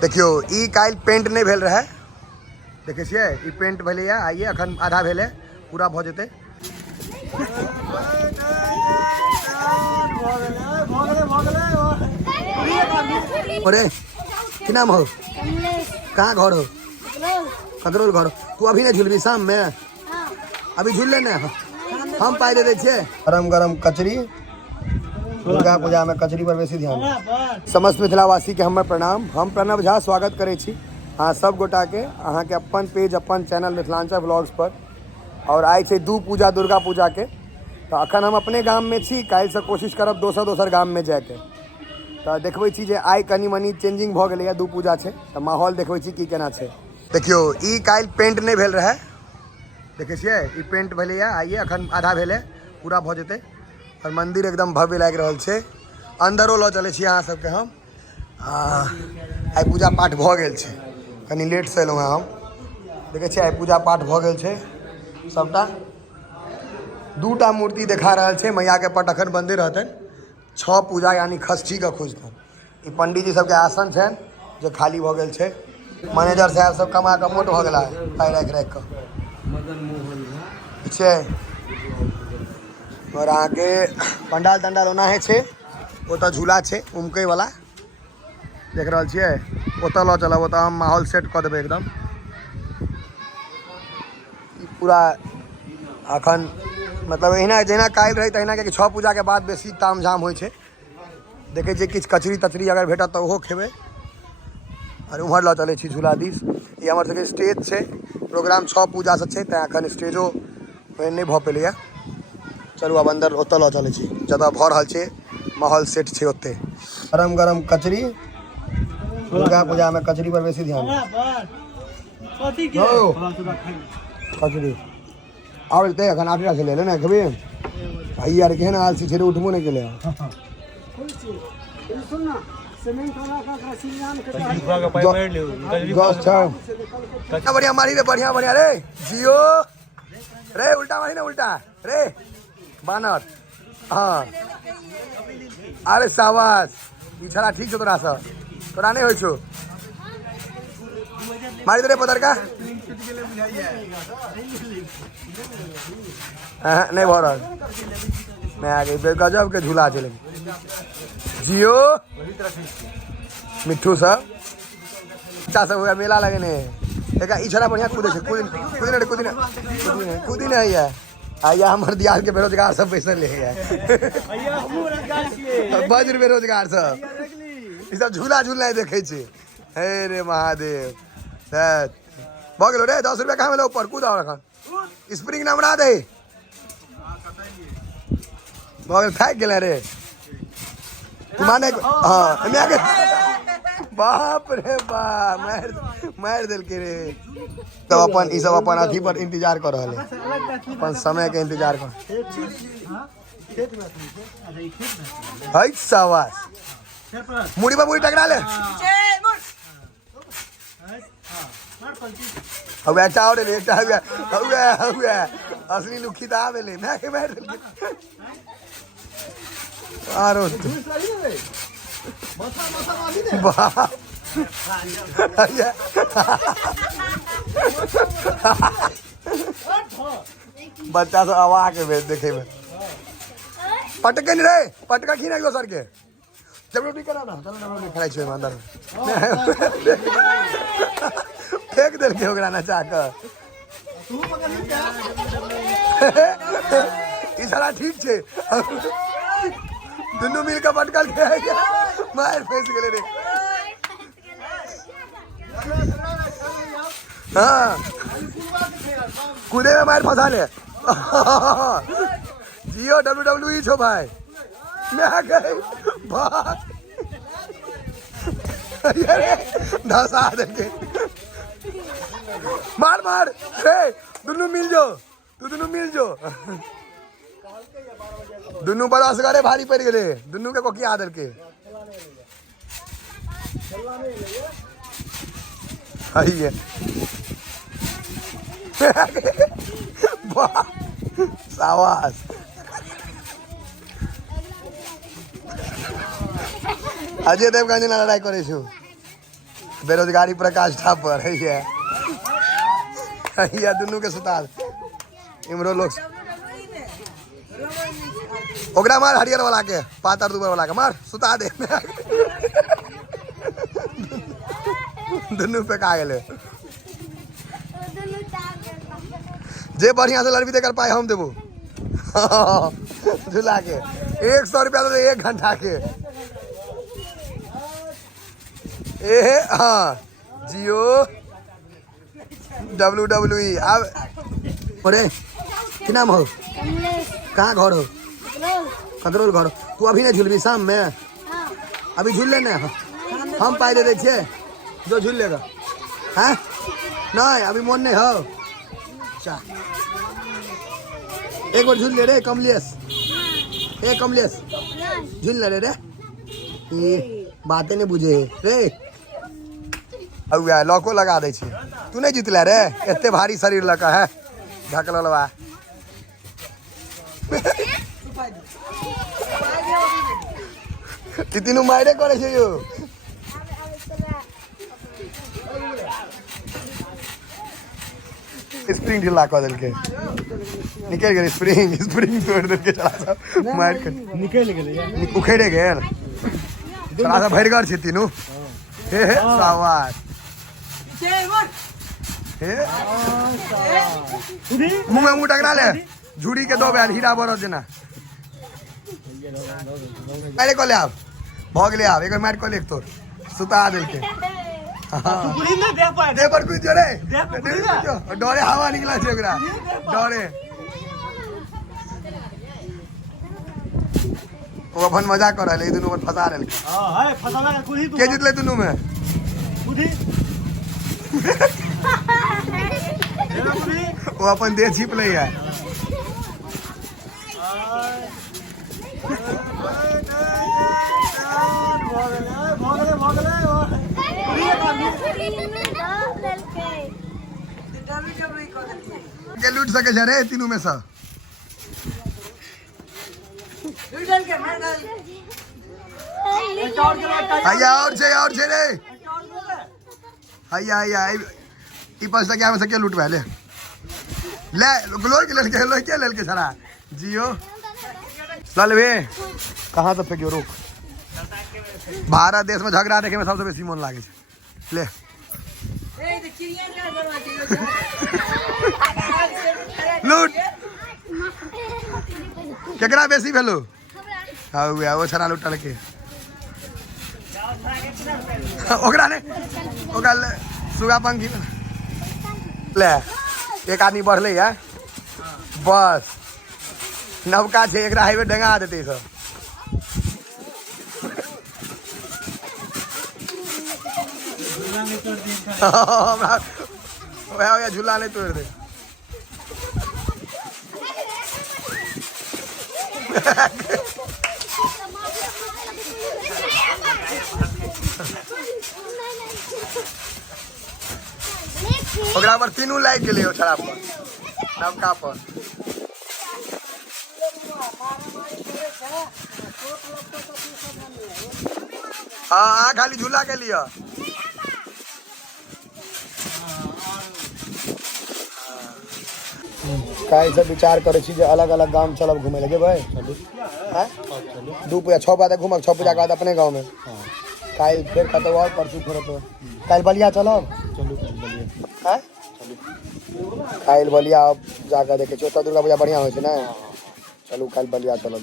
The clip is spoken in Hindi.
देखियो ई काल पेंट नहीं भेल रहे, देखे छिए ई पेंट भेले या आइए अखन आधा भेले पूरा भ जेते। अरे की नाम हो, कहाँ घर हो, ककरोल घर। तू अभी नहीं झूलबी शाम में, अभी झूल लेने हम पाई दे छे। गरम गरम कचरी, दुर्गा पूजा में कचरी पर बेसी ध्यान। समस्त मिथिलावासी के हमर प्रणाम। हम प्रणव झा स्वागत करे छी अहाँ सब गोटा के अहाँ के अपन पेज अपन चैनल मिथिलांचल ब्लॉग्स पर। और आइ छै दू पूजा दुर्गा पूजा के, तो अखन हम अपने गाम में छी, काल्हि से कोशिश करब दोसर गाम में जाके। तो देखबै छी जे आइ कनी मनी चेंजिंग भ गेलै, दू पूजा छै तो माहौल देखबै छी की केना छै। देखियो ई काल्हि पेंट नहीं भेल रहे, देखे छिए ई पेंट भेले या आइए अखन आधा भेले पूरा भ जेते। और मंदिर एकदम भव्य लाग रहा है। अंदरो ल चले छी अहाँ सबके हम। आई पूजा पाठ भ गेल छै, कनी लेट से एलहुँ हम। देखे छिए आई पूजा पाठ भ गेल छै सबटा। दूटा मूर्ति देखा रहा है, मैया के पट अखन बंदे रहते। 6 पूजा यानी खष्ठी का खोजतन। ई पंडित जी सबके आसन छन जो खाली भ गेल छै। मैनेजर साहब सब कमा के मोट भ गेला है, पाई राख राख के छै। और आगे पंडाल तंडाल ओना है छे, ओता झूला छे उमके वाला देख रहा छे, ओता ल चलब, ओता हम माहौल सेट कर देबे एकदम पूरा। अखन मतलब एहिना जेना काल्हि रही तहिना के 6 पूजा के बाद बेसी ताम झाम होइ छे। देखे जे किछ कचरी तचरी अगर भेटत तो ओहो खेबे। और उम्हर ल चले छी झूला दिस। ये हमर सबके स्टेज छे, प्रोग्राम 6 पूजा से छे, त अखन स्टेजो नहीं भ पेले। चलू अब अंदर ओत ल चले छी जतऽ भ रहल छै, माहौल सेट छे ओते। गरम गरम कचरी, दुर्गा पूजा में कचरी पर बेसी ध्यान। कचरी आबे ते अखन आठटा से ले ना कभी भाई यार केहन हाल छै, छेरे उठबो नहीं केले। सुन ना सीमेंट वाला का सिलियान के गस छ बढ़िया मारी रे, बढ़िया बढ़िया रे जियो रे, उल्टा मारी ना, उल्टा रे बानर। हाँ अरे शाबाश, ई छड़ा ठीक छो, तोरा नहीं हो छो। मारी दे रे पतर का नहीं भ रहा। मैं आगे गजब के झूला चले जियो मिट्ठू सब बच्चा सब हुआ मेला लगे ने। देखा ई छड़ा बढ़िया कूदे छे, कूदी नहीं है। आइया हमर दियाल के बेरोजगार सब पैसा ले है वज्र बेरोजगार सब ई सब झूला झूलना देखे छे। हे रे महादेव भ गेलो रे, 10 रुपया कहाँ मिले ऊपर कूदा रखन स्प्रिंग नमरा दे भ गेल, फेंक गेले रे तू माने। हाँ मैं आगे बाप रे बाप मार दिल के रे। तब अपन ई सब अपन अथी पर इंतजार कर रहे, अपन समय के इंतजार कर। हाय शाबाश, मुड़ी पर मुड़ी टकरा ले। अब अच्छा हो रे, अच्छा हुआ असली लुखी ता आवेले मैं के मार दिल आरो बाप बच्चा सब आवा के भेज देखे में पटके नहीं रे, पटका खींच दो सर के जब रोटी करा ना। चलो ना खड़ा छे अंदर फेंक देल के ओकरा ना चाक ई सारा ठीक छे। दुनू मिल के पटकल के मार फंस गेले रे। हाँ कूदे में मार फंसा ले जियो WWE छो भाई मैं गई धसा देंगे। मार मार रे, दुनू मिल जो, तू दुनू मिल जो। दुनू पर असगरे भारी पड़ गए, दुनू के कोकी आदर के है शाबाश। अजय देवगन लड़ाई करे छो बेरोजगारी प्रकाश ठापर है ये दुनू के सुता इमरो लोग ओकरा मार हरियर वाला के पातर दुबर वाला के मार सुता दे दुनू पे का गेले जे बढ़िया से लड़बी कर पाए हम देबो झूला के 100 रुपया तो 1 घंटा के हाँ जियो WWE अब अरे की नाम हो कहाँ घर हो ककरोल घर तू अभी नहीं झूलबी शाम में अभी झूल लेना हम पाई दे छे जो झूल लेगा हैं नहीं अभी मन नहीं हो चा एक बार झूल ले रे कमलेश कमलेश झूल ले रे बातें नहीं बुझे रे अब लॉको लगा दे छी तू नहीं जीतला रे एते भारी शरीर लगा है ढकलवा तीनू मारे करे छे यो स्प्रिंग ढीला कर देल के निकल गेल स्प्रिंग तोड़ देल के चला सब मार के निकल गेल उखेड़े गेल चला सब भरगर छे तीनू हे सावार मुँह में मुँह टकरा ले झूड़ी के 2 बैल हीरा बरस देना मारे को ले आप भोग ले आप एक मार को ले तोर सुता दिल के दे पर कुछ रे डरे हवा निकला छे ओकरा डरे वो अपन मजाक कर रहे दुनू में फंसा रहे हां है फंसाना का कुली तू के जीतले दुनू में कुली वो अपन दे छिप ले है के लूट सके रे तीनू में से और छे रे हैया ई 5 टका में से के लूट ले लोई के लेल के छरा जियो ललवे कहाँ से फेंकियो रुक भारत देश में झगड़ा देखे में सबसे बेसी मन लागे ले लूट केकरा बेसी भेलो वो छरा लूटल के ओकरा ने ओकरा सुगा पंखी ले एक आदमी बढ़ले है बस नवका छे एकरा हाईवे डंगा देते सब झूला नहीं तोड़ दे ओकरा पर तीनू लाइक के लिए छड़ा पर नवका पर हाँ खाली झूला के लिए काहे सब विचार करे छी जे अलग अलग गांव चलब घूमे लगे भाई चलू हां 2 पूजा 6 बजे घूमब 6 पूजा के बाद अपने गांव में काल फिर कतौ और परसू फिर तो काल बलिया चलब चलू काल बलिया हां चलू काल बलिया जाकर देखे चौथा दुर्गा पूजा बढ़िया होय छै ना चलू काल बलिया चलब।